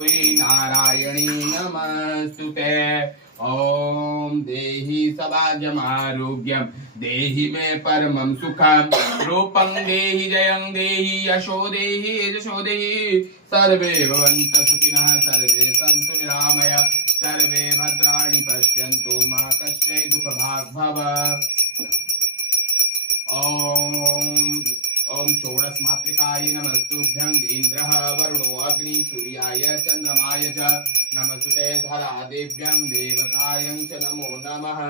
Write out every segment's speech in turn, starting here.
नारायणी नमस्तुते। ओम देहि सभाग्यमारोग्यम देहि मे परमं सुखम रूपं देहि जयं देहि यशो देहि यशो देहि सर्वे भवन्तु सुखिनः सर्वे सन्तु निरामया सर्वे भद्राणि पश्यन्तु मा कश्चित् दुःखभाग् भवेत्। ओम षोडश मातृकाय नमस्तुभ्यं इंद्रः वरुणो अग्नि सूर्याय चंद्रमाय च नमस्ते धरा देव्यं देवतायं च नमो नमः।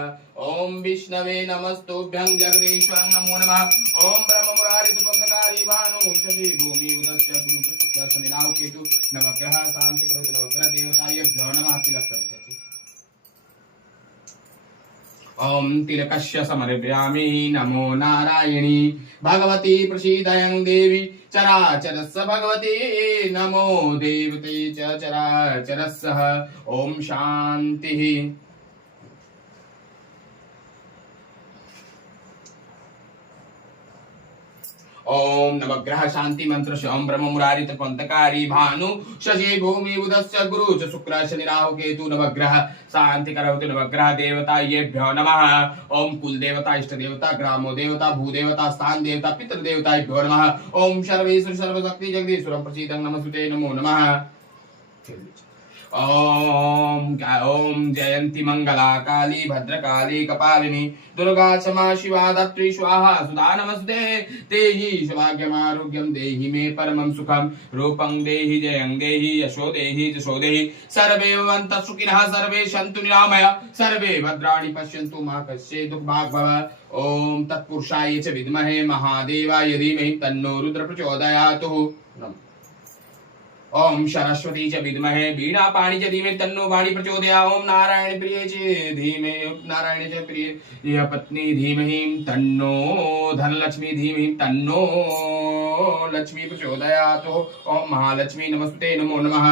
ओम विष्णवे नमस्तुभ्यं जगदीश्वर नमो नमः। ओम ब्रह्म मुरारी दुपंतकारी भानु शशि भूमि उदस्य गुरु शुक्र शनि राहु केतु नवग्रह शांति ग्रह नवग्रह देवतायेभ्यो नमः। तिलक करिष्यामि। ओम तिलकस्य समर्पयामि नमो नारायणी भगवती प्रसीदयं देवी चराचरस्य भगवती नमो देवते च चराचरस्य। ओम शांतिः। ओम नवग्रह शांति मंत्र से ओम ब्रह्म मुरारी तपंतकारी भानु शशि भूमि उदस्य गुरु च शुक्र शनि राहु केतु नवग्रह शांति करोतु नवग्रह देवता येभ्यो नमः। ओम कुल देवता इष्ट देवता ग्रामो देवता भूदेवता स्थान देवता पितृ देवताभ्यो नमः। ओम सर्वेश्वर सर्वशक्ति जगदीश्वरं प्रसीदं नमस्ते नमो नमः। ओम जयंती मंगला काली भद्रकाली कपालिनी दुर्गा क्षमा शिवा धात्री स्वाहा सुधा नमस्ते। देहि सौभाग्यमारोग्यं देहि मे परमं सुखं रूपं देहि जयं देहि यशो देहि यशो देहि सर्वे भवन्तु सुखिनः सर्वे सन्तु निरामया सर्वे भद्राणि पश्यन्तु मा कश्चित् दुःखभाग् भवेत्। ओम तत्पुरुषाय च विद्महे महादेवाय धीमहि तन्नो रुद्र प्रचोदयात्। ओम सरस्वती च विद्महे वीणा पाणि च धीमहि तन्नो वाणी प्रचोदयात्। ओम नारायण प्रिय च धीमहि नारायण च प्रिय पत्नी धीमहि तन्नो धनलक्ष्मी धीमहि तन्नो लक्ष्मी प्रचोदयात्। ओम महालक्ष्मी नमस्ते नमो नमः।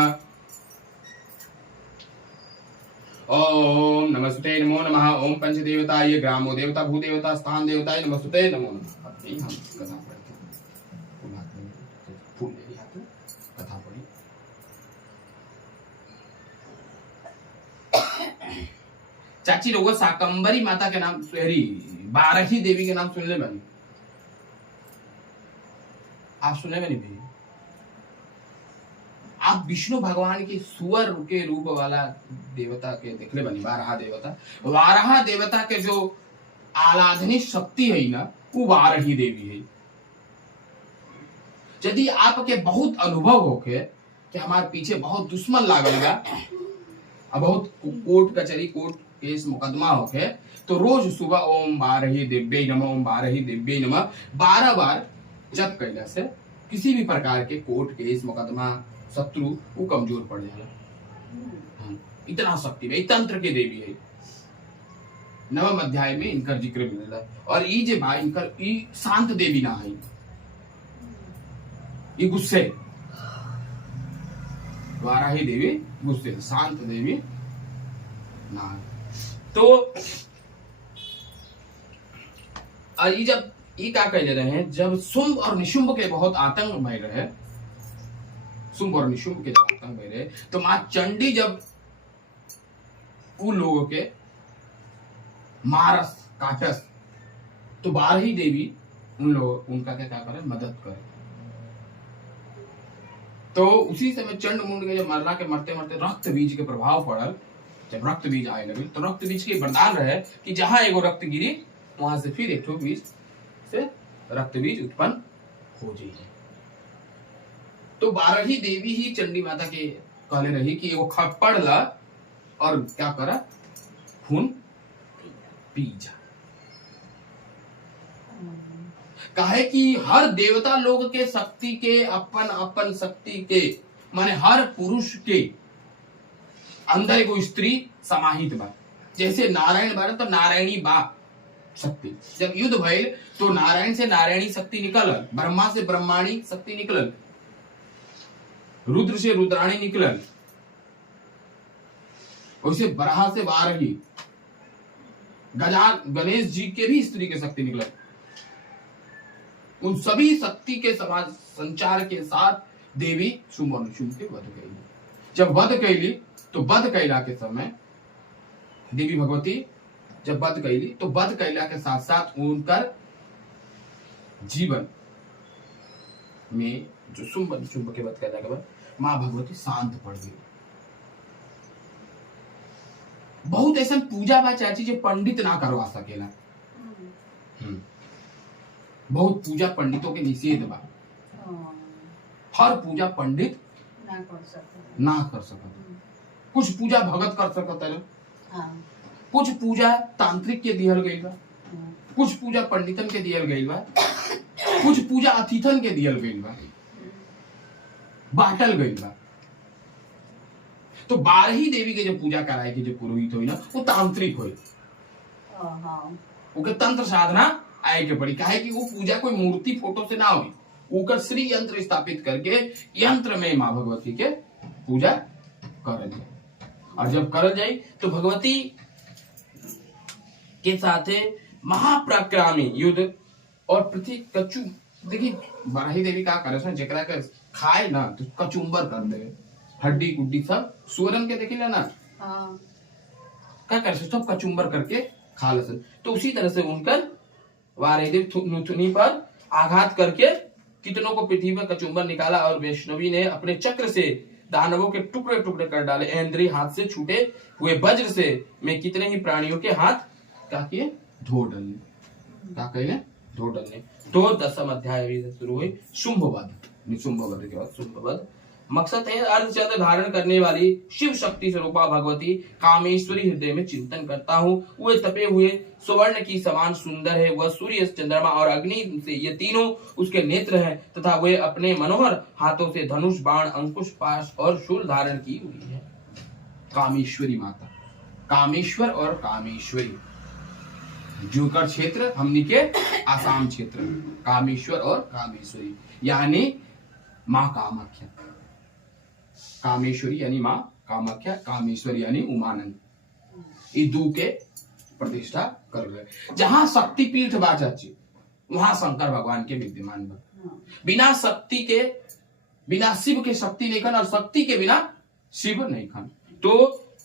ओम नमस्ते नमो नमः। ओम पंचदेवताय ग्रामो देवता भूदेवता स्थान देवताय नमस्ते नमो नमः। हम कथा पढ़ते फूल ले लिया कथा पढ़ी। चाची लोग शाकंबरी माता के नाम सुहरी बारही देवी के नाम सुनले बनी। आप सुने बनी भी? आप विष्णु भगवान के सुअर के रूप वाला देवता के देखले बनी वाराह देवता। वाराह देवता के जो आराधनी शक्ति है ना वो वारही देवी है। यदि आपके बहुत अनुभव होके कि हमारे पीछे बहुत दुश्मन लागेगा बहुत कोर्ट कचहरी कोर्ट केस मुकदमा होके तो रोज सुबह ओम बारही दिव्य नमः ओम बारही दिव्य नमः 12 बार जप कैला से किसी भी प्रकार के कोर्ट केस मुकदमा शत्रु वो कमजोर पड़ जाएगा। इतना शक्ति है तंत्र के देवी है। 9वें अध्याय में इनका जिक्र मिलेगा। और ये जे भाई इनकर ई शांत देवी ना है ये गुस्से वाराही देवी गुस्से शांत देवी ना। तो ये जब ये क्या कहले रहे हैं जब शुंभ और निशुंभ के बहुत आतंक भय रहे शुंभ और निशुंभ के जब आतंक भय रहे तो मां चंडी जब उन लोगों के मारस काटस तो बारही देवी उन लोग उनका क्या करे मदद करे। तो उसी समय चंड मुंड के जब मरला के मरते मरते रक्त बीज के प्रभाव पड़ल। जब रक्त बीज आए लगे तो रक्त बीज के वरदान रहे कि जहां एगो रक्त गिरी वहां से फिर एक बीज से रक्त बीज उत्पन्न हो जाए। तो बारही देवी ही चंडी माता के कहले रही कि एगो खप्पड़ ला और क्या करा खून पी जा। कहे कि हर देवता लोग के शक्ति के अपन अपन शक्ति के माने हर पुरुष के अंदर एगो स्त्री समाहित बा। जैसे नारायण बारे तो नारायणी बा शक्ति। जब युद्ध भइल तो नारायण से नारायणी शक्ति निकलल ब्रह्मा से ब्रह्माणी शक्ति निकलल रुद्र से रुद्राणी निकलल वैसे बराह से वारही गणेश जी के भी स्त्री के शक्ति निकलल। उन सभी शक्ति के समाज संचार के साथ देवी शुंभ और निशुंभ के वध गई। जब वध कैली तो वध कैला के समय देवी भगवती जब वध कैली तो वध कैला के साथ साथ उनकर जीवन में जो शुंभ के वध कैला के बाद माँ भगवती शांत पड़ गई। बहुत ऐसा पूजा बा चाची जो पंडित ना करवा सकेला। बहुत पूजा पंडितों के निषेध बा। हर पूजा पंडित ना कर सकता। कुछ पूजा भगत कर सकता है, कुछ पूजा तांत्रिक के दियल गई बा, कुछ पूजा पंडितन के दियल गई बा, कुछ पूजा अतिथन के दियल गई बा, बांटल गई बा। तो 12 ही देवी के जो पूजा कराए के जो पुरोहित हुई ना वो तांत्रिक हुई। ओके तंत्र साधना आए के पड़ी, काहे कि वो पूजा कोई मूर्ति फोटो से ना हुई, ओकर श्री यंत्र स्थापित करके यंत्र में माँ भगवती के पूजा करल जाए। और जब करल जाए तो भगवती के साथे महाप्रक्रामी युद्ध और पृथ्वी कचू देखिए 12 देवी का करे जेकरा के खाए ना तो कचुम्बर कर दे, हड्डी गुड्डी सब सुअरन के देखिला ना क्या कर सब कचुम्बर करके खा ले। तो उसी तरह से उनकर वारेदेव थुनी पर आघात करके कितनों को पृथ्वी पर कचुम्बर निकाला और वैष्णवी ने अपने चक्र से दानवों के टुकड़े टुकड़े कर डाले। इंद्रिय हाथ से छूटे हुए वज्र से मैं कितने ही प्राणियों के हाथ क्या किए धो डालने, क्या कहे धो डालने। तो 10वां अध्याय शुरू हुई शुंभवध। निशुंभवध के बाद शुंभवध। मकसद है अर्धचंद्र धारण करने वाली शिव शक्ति स्वरूपा भगवती कामेश्वरी हृदय में चिंतन करता हूँ। वे तपे हुए सुवर्ण की समान सुंदर है। वह सूर्य चंद्रमा और अग्नि से ये तीनों उसके नेत्र हैं तथा वे अपने मनोहर हाथों से धनुष बाण अंकुश पाश और शूल धारण की हुई है। कामेश्वरी माता, कामेश्वर और कामेश्वरी जोकर क्षेत्र हमनी के आसाम क्षेत्र, कामेश्वर और कामेश्वरी यानी माँ कामाख्या। कामेश्वरी यानी माँ कामाख्या, कामेश्वरी यानी उमानंद। ये दो के प्रतिष्ठा कर रहे। जहां शक्तिपीठ बा चाची वहां शंकर भगवान के विद्यमान बा। बिना शक्ति के बिना शिव के शक्ति नहीं खन और शक्ति के बिना शिव नहीं खन। तो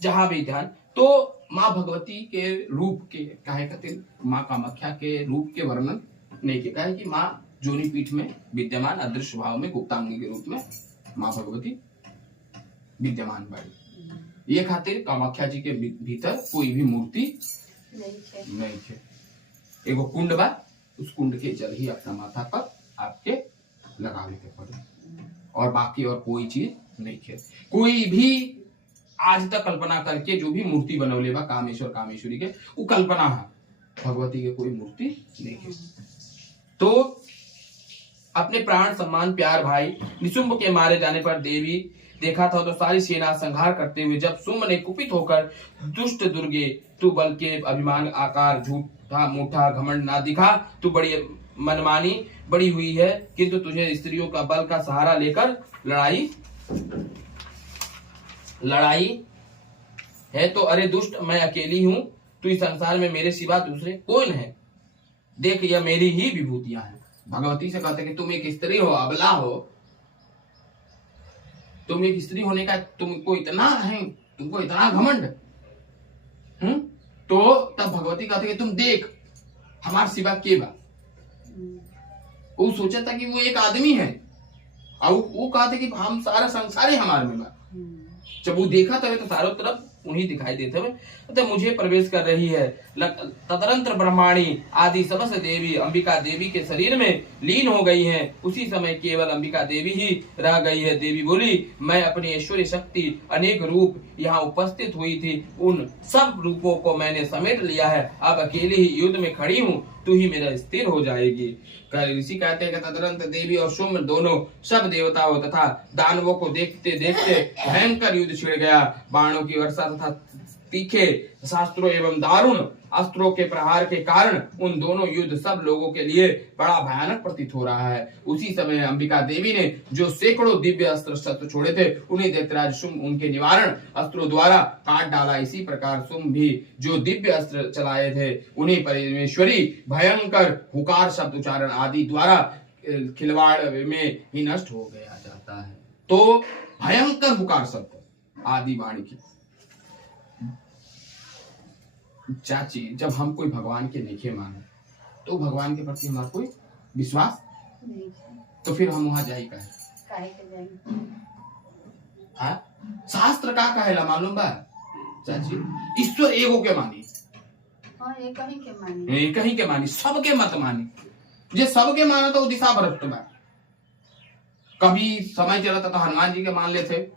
जहां भी ध्यान तो माँ भगवती के रूप के काहे खातिर माँ कामाख्या के रूप के वर्णन नहीं किया है कि माँ जोनी पीठ में विद्यमान अदृश्य भाव में गुप्तांगी के रूप में माँ भगवती विद्यमान बाड़ी। ये खातिर कामाख्या जी के भीतर कोई भी मूर्ति नहीं है। एगो कुंड बा, उस कुंड के जल ही अपना माथा पर आपके लगावे के पड़े और बाकी और कोई चीज नहीं है। कोई भी आज तक कल्पना करके जो भी मूर्ति बनौले बा कामेश्वर कामेश्वरी के वो कल्पना है, भगवती के कोई मूर्ति नहीं है। तो अपने प्राण सम्मान प्यार भाई निशुंभ के मारे जाने पर देवी देखा था तो सारी सेना संहार करते हुए जब शुंभ ने कुपित होकर दुष्ट दुर्गे तू बल के अभिमान आकार झूठा मूठा घमंड ना दिखा, तू बड़ी मनमानी बड़ी हुई है किंतु तुझे स्त्रियों का बल का सहारा लेकर लड़ाई है तो अरे दुष्ट मैं अकेली हूँ, तू इस संसार में मेरे सिवा दूसरे कोई नहीं। देख यह मेरी ही विभूतियां हैं। भगवती से कहते कि तुम एक स्त्री हो, अबला हो, तुम एक स्त्री होने का तुमको इतना है, तुमको इतना घमंड। तो तब भगवती कहते कि तुम देख हमारे सिवा के बा। वो सोचा था कि वो एक आदमी है और वो कहते कि हम सारा संसार ही हमारे में बा। जब वो देखा तो चारों तरफ उन्हीं दिखाई देते हुए तो मुझे प्रवेश कर रही है। तदनंतर ब्रह्माणी आदि समस्त देवी अंबिका देवी के शरीर में लीन हो गई हैं। उसी समय केवल अंबिका देवी ही रह गई है। देवी बोली, मैं अपनी ऐश्वर्य शक्ति अनेक रूप यहाँ उपस्थित हुई थी, उन सब रूपों को मैंने समेट लिया है। अब अकेले ही युद्ध में खड़ी हूँ, तू ही मेरा स्थिर हो जाएगी। ऋषि कहते हैं कि तदनंतर देवी और शुंभ दोनों सब देवताओं तथा दानवों को देखते देखते भयंकर युद्ध छिड़ गया। बाणों की वर्षा तथा तीखे शास्त्रों एवं दारुण अस्त्रों के प्रहार के कारण उन दोनों युद्ध सब लोगों के लिए बड़ा भयानक प्रतीत हो रहा है। उसी समय अंबिका देवी ने जो सैकड़ों दिव्य अस्त्र शस्त्र छोड़े थे उन्हें दैत्यराज शुंभ उनके निवारण अस्त्रों द्वारा काट डाला। इसी प्रकार शुंभ भी जो दिव्य अस्त्र चलाए थे उन्हें परमेश्वरी भयंकर हुकार शब्द उच्चारण आदि द्वारा खिलवाड़ में ही नष्ट हो गया जाता है। तो भयंकर हुकार शब्द आदि वाणी की। चाची, जब हम कोई भगवान के नहीं माने तो भगवान के प्रति हमारा कोई विश्वास नहीं तो फिर हम वहां जाए काहे के जाएंगे। हाँ? शास्त्र का कहेला मालूम बा चाची, ईश्वर एगो के मानी, हाँ ये कहीं के मानी, ये कहीं के मानी, सबके मत मानी। जे सबके माना तो दिशा भ्रष्ट बा। कभी समय चलता तो हनुमान जी के मान लेते,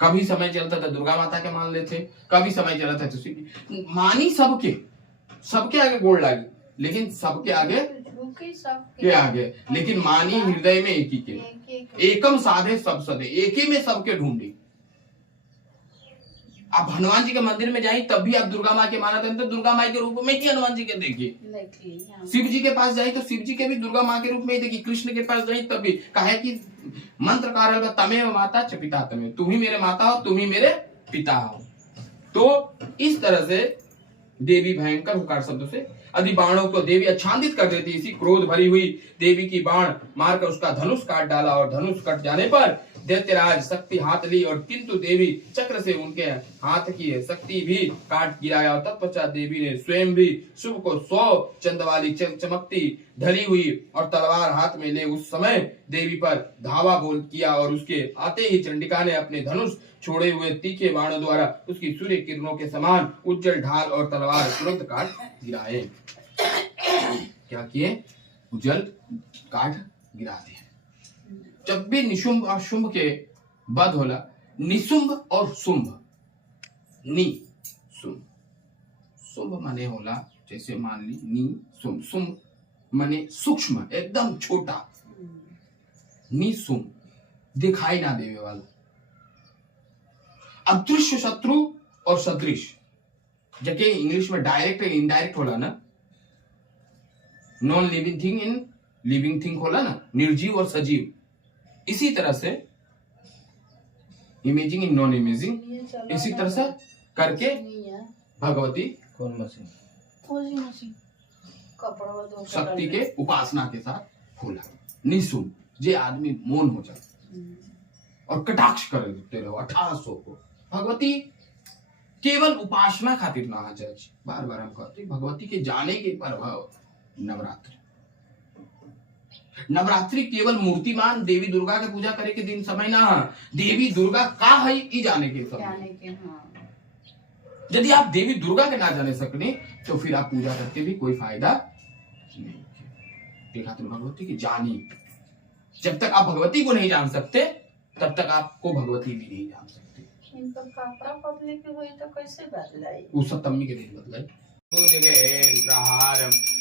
कभी समय चलता तो दुर्गा माता के मान लेते, कभी समय चलता तो शिव मानी। सबके सबके आगे गोड़ लागी, लेकिन सबके आगे के आगे, लेकिन मानी हृदय में एक ही के। एकम साधे सब सदे, एक ही में सबके ढूंढी। आप हनुमान जी के मंदिर में जाए तब भी आप दुर्गा माँ के माना तो दुर्गा माँ के रूप में ही हनुमान जी के देखिए। शिव जी के पास जाए तो शिव जी के भी दुर्गा माँ के रूप में ही देखिए। कृष्ण के पास जाए तब भी कहे कि मंत्र कार्य तमेव माता च पिता तमेव, तुम ही मेरे माता हो, तुम ही मेरे पिता हो। तो इस तरह से देवी भयंकर हुकार शब्द से आदि बाणों को देवी आच्छादित कर देती। इसी क्रोध भरी हुई देवी की बाण मारकर उसका धनुष काट डाला और धनुष कट जाने पर दैत्यराज शक्ति हाथ ली और किंतु देवी चक्र से उनके हाथ की शक्ति भी काट गिराया। और तत्पश्चात देवी ने स्वयं भी शुभ को 100 चंद वाली चमकती ढली हुई और तलवार हाथ में ले उस समय देवी पर धावा बोल किया और उसके आते ही चंडिका ने अपने धनुष छोड़े हुए तीखे बाणों द्वारा उसकी सूर्य किरणों के समान उज्जवल ढाल और तलवार तुरंत काट गिराए। क्या किए? उज्जवल काट गिरा दिए। जब भी निशुंभ और शुंभ के वध होला, निशुंभ और शुंभ, नि शुंभ, शुंभ माने होला जैसे मान ली नि शुंभ, शुंभ माने सूक्ष्म एकदम छोटा, नि शुंभ दिखाई ना देवे वाला। अदृश्य शत्रु और सदृश, जबकि इंग्लिश में डायरेक्ट एंड इनडायरेक्ट होला ना, non living thing in living thing होला ना, निर्जीव और सजीव। इसी तरह से इमेजिंग इन नॉन इमेजिंग, इसी तरह से करके भगवती कौन मशीन शक्ति के उपासना के साथ होला। निशुंभ जे आदमी मौन हो जाए और कटाक्ष कर देते रहो 1800 को। भगवती केवल उपासना खातिर ना जाए, बार बार हम कहते भगवती के जाने के पर्व नवरात्रि। नवरात्रि केवल मूर्तिमान देवी दुर्गा के पूजा करे के दिन समय ना, देवी दुर्गा का है ई जाने के समय। यदि आप देवी दुर्गा के ना जाने सकने तो फिर आप पूजा करके भी कोई फायदा नहीं। देखा तो भगवती की जानी, जब तक आप भगवती को नहीं जान सकते तब तक आपको भगवती भी नहीं जान सकते। तो कैसे बदलाई? वो सप्तमी के दिन बदलाई।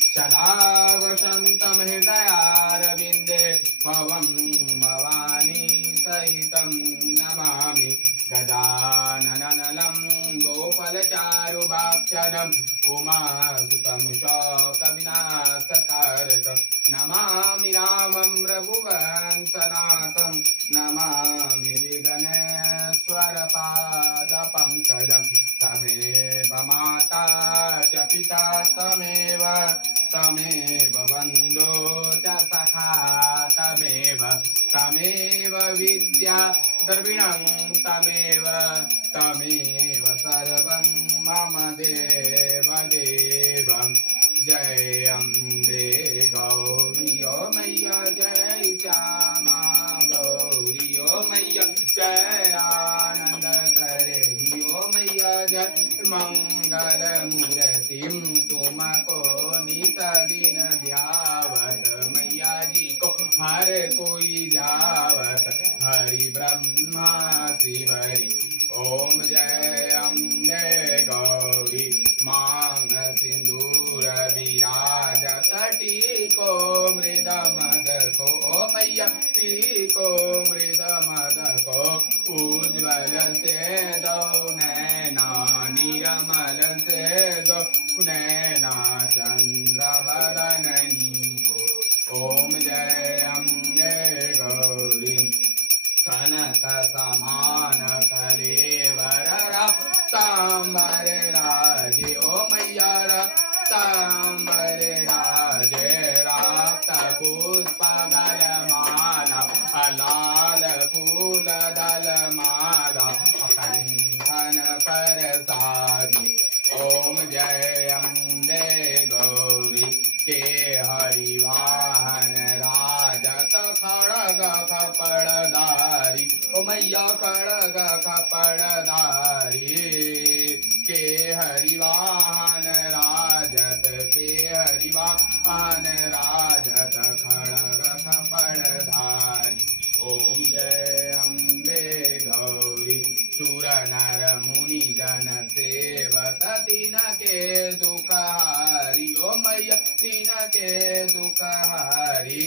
सदा वसंतम हृदयारविंदे भवं भवानी सहितं नमामि गजानननं गोपालचारुभक्षणं उमासुतं शोकविनाशकारकं नमामि रामं रघुवंशनाथं नमामि विघ्नेश्वरपादपङ्कजं तमेव माता च पिता तमेव बन्धो च सखा तमेव विद्या द्रविणं तमेव सर्वं मम देवदेवं। जय अम्बे गौरी ओ मैया, जय श्यामा गौरी ओ मैया, जय आनंद करे ओ मैया, जय मंगल मूर्तिम तुमको नित दिन ध्यावत मैया जी को हर कोई ध्यावत हरि ब्रह्मा शिवरी। ओम जय अम्बे गौरी मांग सिंदूर विराजत टीको मृद मद को ओ मैया, टीको मृद मद को उज्ज्वल से दो नैना निर्मल से दो नैना चंद्र बदननी को। ओम जय अम्बे गौरी कनक समान कलेवर तांबर राजे ओ मैया, तांबर राजे रक्त पुष्प दल माला लाल फूल दल माला परसारी। ओम जय अम्बे गौरी के हरि वाहन राजत खड़ग खपड़धारी। ओ मैया खड़ग खपड़धारी के हरि वाहन राजत के हरि वाहन राजत खड़ग खपड़धारी। ओम जय अम्बे गौरी सुर नर मुनि जन सेवत तीन के दुख हारी। ओ मैया तीन के दुख हारी।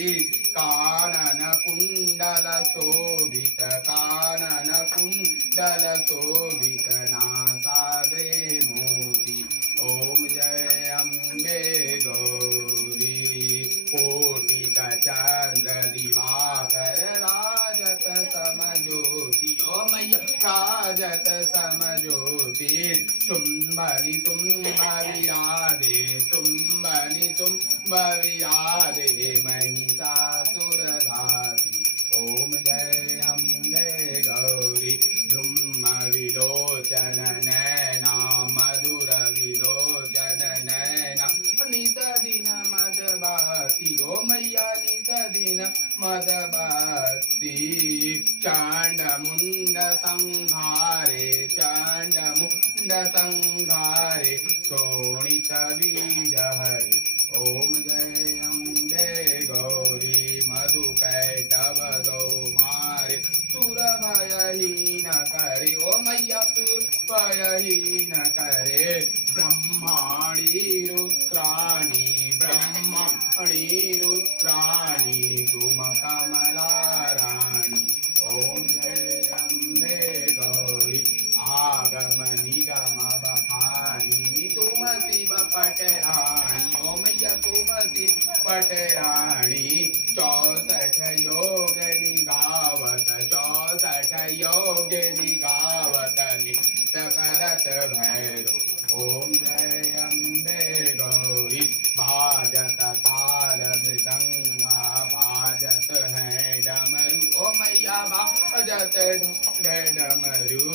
कानन कुंडल शोभित कानन कुंडल शोभित नासाग्रे मोती। ओम जय अम्बे गौरी कोटि चंद्र दिवाकर राजत समज्योति। ओ मैया राजत समज्योति। शुंभनि शुंभविराधे शुंभनि शुंभविराधे महिषासुरघाती। ओम जय अम्बे गौरी ब्रह्म विलोचन नैना मधुर विलोचन नैना नित दिन मदबाती। ओ मैया नित दिन मदबाती। चांड मुंड संहारे चांड मुंड संहारे शोणित बीज हरे। ओम जय अम्बे गौरी मधु कैटभ गौ मारे सुर भयहीन करे। ओ मैया सुर भयहीन करे। ब्रह्माणी रुद्राणी ब्रह्माणी रुद्राणी तुम कमला रानी। ओम जय अम्बे गौरी आगम निगम बखानी तुम शिव पटराणी। ओ मैया तुम शिव पटराणी। 64 योगिनी गावत 64 योगिनी गावत नित्य करत भैरो। ओम जय अम्बे गौरी बाजत ताल मृदंगा बाजत है डमरू। ओ मैया बाजत है डमरू।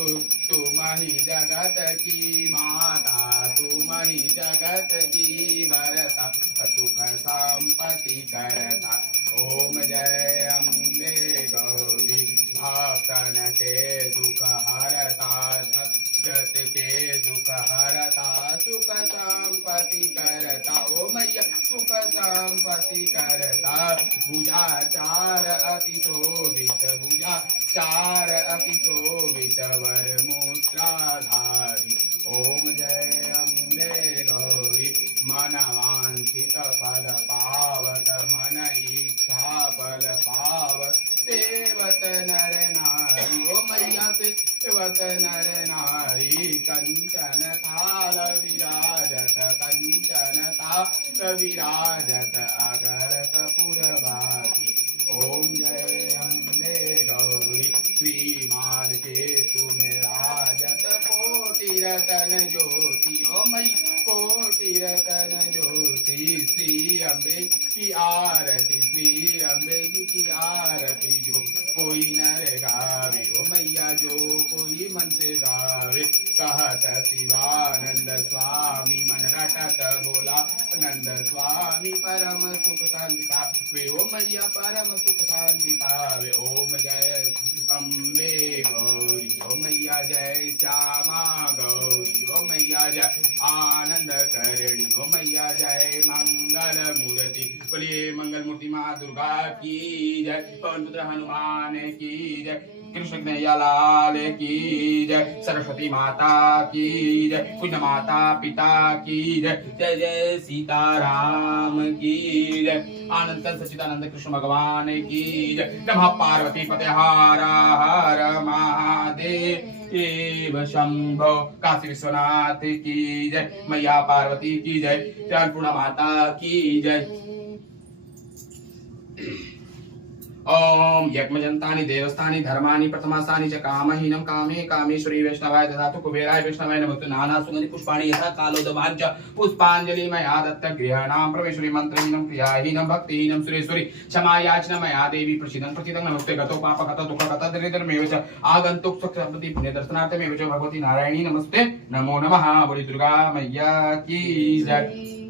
तुम ही जगत की माता तुम ही जगत की भरता सुख संपत्ति करता। ओम जय अम्बे गौरी भक्तन के दुख हरता जगत के दुख हरता सुख संपत्ति करता। ओ मैया सुख संपत्ति करता। भुजा चार अति शोभित भुजा चार अति शोभित वर मुद्राधारी। ओम जय अम्बे गौरी मन वांछित फल पावत मन इच्छा फल पावत सेवत नर नारी। ओ मैया सेवत नर नारी। कंचन थाल विराजत कंचन थाल विराजत अगर कपूर भाती। ओम जय अम्बे गौरी श्रीमाल के तुम राजत कोटि रतन ज्योति। ओ मई कोटि रतन ज्योति। श्री अम्बे की आरती श्री अम्बे की आरती जो कोई नर गावे। ओ मैया जो कोई मन से गावे। कहत शिवानंद स्वामी मन रटत बोला नंद स्वामी परम सुख शांति पावे। ओ मैया परम सुख शांति पावे। ओम जय अम्बे गौरी। ओ मैया जय श्यामा गौरी। ओ मैया जय आनंद करणी। ओ मैया जय मंगल मूर्ति। बोलिए मंगल मूर्ति माँ दुर्गा की जय। पवन पुत्र हनुमान की जय। कृष्ण कन्हैया लाल की जय। सरस्वती माता की जय। पुण्य माता पिता की जय। जय जय सीताराम की जय। आनंद सच्चिदानंद कृष्ण भगवान की जय। नमः पार्वती पते हर हर महादेव शंभो। काशी विश्वनाथ की जय। मैया पार्वती की जय। अन्नपूर्णा माता की जय। ओम यज्ञजन्तानि देवस्थानि धर्माणि प्रथमास्थानि च कामहीनं कामे कामेश्वरी वैष्णवाय ददातु कुबेराय वैष्णवाय नमस्तु नाना सुगंधि पुष्पाणि यथा कालोदभाञ्च पुष्पाञ्जलि मया दत्त गृहाणां परमेश्वरी मंत्रहीनं क्रियाहीनं भक्तिहीनं सुरेश्वरी क्षमा याचना मया देवी प्रसीदं प्रसीदं नमस्ते गतो पाप गतो दुःख गतो दरिद्रमेव च आगन्तुक सुखसम्पत्ति पुण्यदर्शनार्थमेव च भगवती नारायणी नमस्ते नमो नमः बोली दुर्गा मैया की जय।